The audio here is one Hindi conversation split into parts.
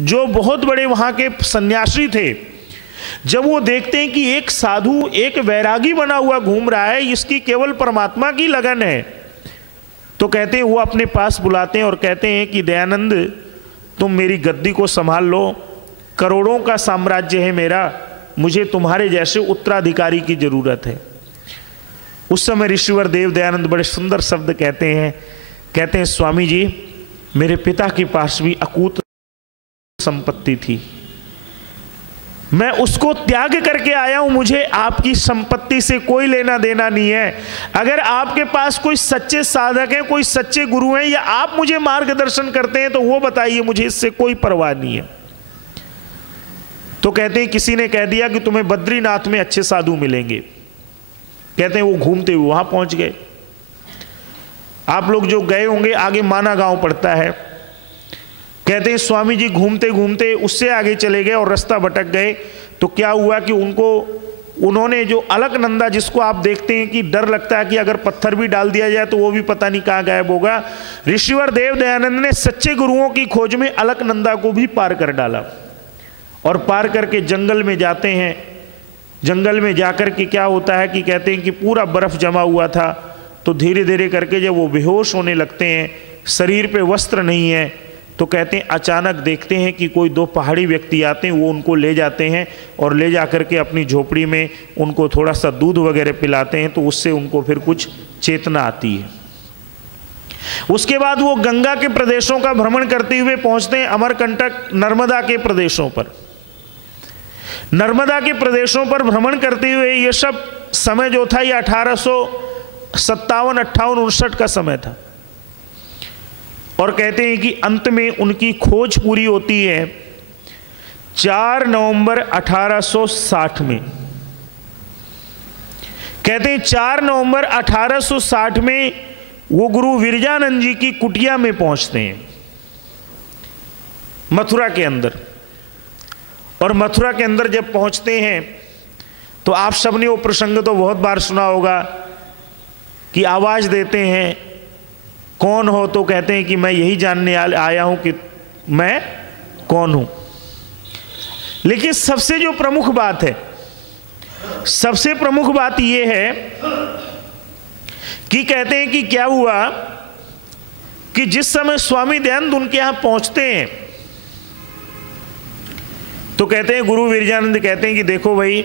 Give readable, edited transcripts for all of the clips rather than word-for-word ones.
जो बहुत बड़े वहाँ के सन्यासी थे, जब वो देखते हैं कि एक साधु, एक वैरागी बना हुआ घूम रहा है, इसकी केवल परमात्मा की लगन है, तो कहते हैं, वो अपने पास बुलाते हैं और कहते हैं कि दयानंद, तुम मेरी गद्दी को संभाल लो, करोड़ों का साम्राज्य है मेरा, मुझे तुम्हारे जैसे उत्तराधिकारी की जरूरत है। उस समय ऋषिवर देव दयानंद बड़े सुंदर शब्द कहते हैं, स्वामी जी, मेरे पिता के पास भी अकूत संपत्ति थी, मैं उसको त्याग करके आया हूं, मुझे आपकी संपत्ति से कोई लेना देना नहीं है। अगर आपके पास कोई सच्चे साधक हैं, कोई सच्चे गुरु हैं, या आप मुझे मार्गदर्शन करते हैं तो वो बताइए, मुझे इससे कोई परवाह नहीं है। तो कहते हैं, किसी ने कह दिया कि तुम्हें बद्रीनाथ में अच्छे साधु मिलेंगे। कहते हैं वो घूमते हुए वहां पहुंच गए। आप लोग जो गए होंगे, आगे माना गांव पड़ता है, कहते हैं स्वामी जी घूमते घूमते उससे आगे चले गए और रास्ता भटक गए। तो क्या हुआ कि उन्होंने जो अलकनंदा, जिसको आप देखते हैं कि डर लगता है कि अगर पत्थर भी डाल दिया जाए तो वो भी पता नहीं कहाँ गायब होगा, ऋषिवर देव दयानंद ने सच्चे गुरुओं की खोज में अलकनंदा को भी पार कर डाला और पार करके जंगल में जाते हैं। जंगल में जाकर के क्या होता है कि कहते हैं कि पूरा बर्फ जमा हुआ था, तो धीरे धीरे करके जब वो बेहोश होने लगते हैं, शरीर पे वस्त्र नहीं है, तो कहते हैं अचानक देखते हैं कि कोई दो पहाड़ी व्यक्ति आते हैं, वो उनको ले जाते हैं और ले जाकर के अपनी झोपड़ी में उनको थोड़ा सा दूध वगैरह पिलाते हैं, तो उससे उनको फिर कुछ चेतना आती है। उसके बाद वो गंगा के प्रदेशों का भ्रमण करते हुए पहुंचते हैं अमरकंटक, नर्मदा के प्रदेशों पर। नर्मदा के प्रदेशों पर भ्रमण करते हुए, ये सब समय जो था ये 1857, 58, 59 का समय था। और कहते हैं कि अंत में उनकी खोज पूरी होती है 4 नवंबर 1860 में। कहते हैं 4 नवंबर 1860 में वो गुरु विरजानंद जी की कुटिया में पहुंचते हैं, मथुरा के अंदर। और मथुरा के अंदर जब पहुंचते हैं तो आप सबने वो प्रसंग तो बहुत बार सुना होगा कि आवाज देते हैं, कौन हो? तो कहते हैं कि मैं यही जानने आया हूं कि मैं कौन हूं। लेकिन सबसे जो प्रमुख बात है, सबसे प्रमुख बात यह है कि कहते हैं कि क्या हुआ कि जिस समय स्वामी दयानंद उनके यहां पहुंचते हैं, तो कहते हैं, गुरु विरजानंद कहते हैं कि देखो भाई,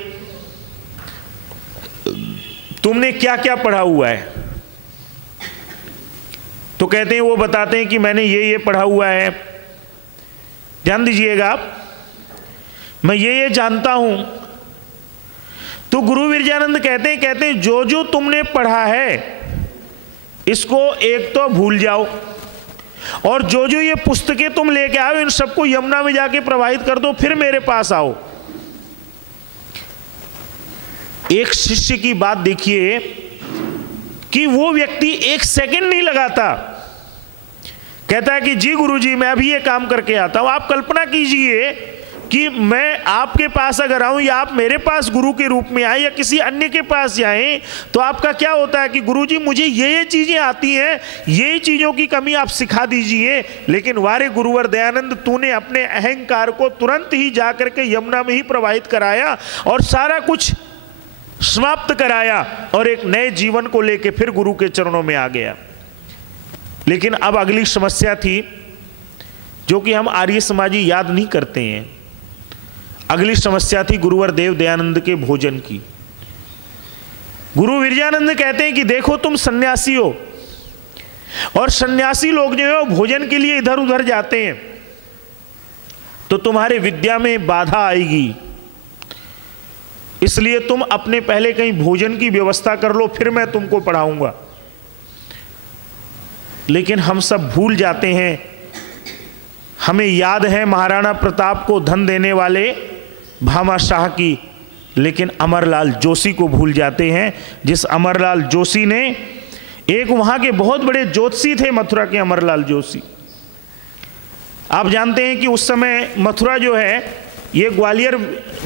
तुमने क्या क्या पढ़ा हुआ है? तो कहते हैं, वो बताते हैं कि मैंने ये पढ़ा हुआ है, ध्यान दीजिएगा आप, मैं ये जानता हूं। तो गुरु विरजानंद कहते हैं जो जो तुमने पढ़ा है इसको एक तो भूल जाओ, और जो जो ये पुस्तकें तुम लेके आओ इन सबको यमुना में जाके प्रवाहित कर दो, फिर मेरे पास आओ। एक शिष्य की बात देखिए कि वो व्यक्ति एक सेकंड नहीं लगाता, कहता है कि जी गुरुजी मैं अभी ये काम करके आता हूं। आप कल्पना कीजिए कि मैं आपके पास अगर आऊं या आप मेरे पास गुरु के रूप में आए या किसी अन्य के पास जाएं, तो आपका क्या होता है कि गुरुजी मुझे ये चीजें आती हैं, ये चीजों की कमी आप सिखा दीजिए। लेकिन वारे गुरुवर दयानंद, तूने अपने अहंकार को तुरंत ही जाकर के यमुना में ही प्रवाहित कराया और सारा कुछ समाप्त कराया और एक नए जीवन को लेके फिर गुरु के चरणों में आ गया। लेकिन अब अगली समस्या थी जो कि हम आर्य समाजी याद नहीं करते हैं। अगली समस्या थी गुरुवर देव दयानंद के भोजन की। गुरु विरजानंद कहते हैं कि देखो तुम सन्यासी हो और सन्यासी लोग जो है वो भोजन के लिए इधर उधर जाते हैं, तो तुम्हारे विद्या में बाधा आएगी, इसलिए तुम अपने पहले कहीं भोजन की व्यवस्था कर लो, फिर मैं तुमको पढ़ाऊंगा। लेकिन हम सब भूल जाते हैं, हमें याद है महाराणा प्रताप को धन देने वाले भामाशाह की, लेकिन अमरलाल जोशी को भूल जाते हैं। जिस अमरलाल जोशी ने, एक वहां के बहुत बड़े ज्योतिषी थे मथुरा के अमरलाल जोशी। आप जानते हैं कि उस समय मथुरा जो है ये ग्वालियर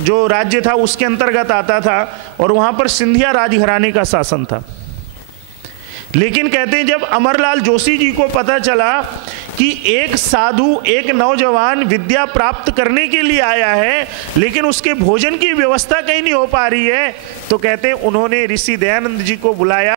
जो राज्य था उसके अंतर्गत आता था और वहां पर सिंधिया राजघराने का शासन था। लेकिन कहते हैं जब अमरलाल जोशी जी को पता चला कि एक साधु, एक नौजवान विद्या प्राप्त करने के लिए आया है, लेकिन उसके भोजन की व्यवस्था कहीं नहीं हो पा रही है। तो कहते हैं उन्होंने ऋषि दयानंद जी को बुलाया।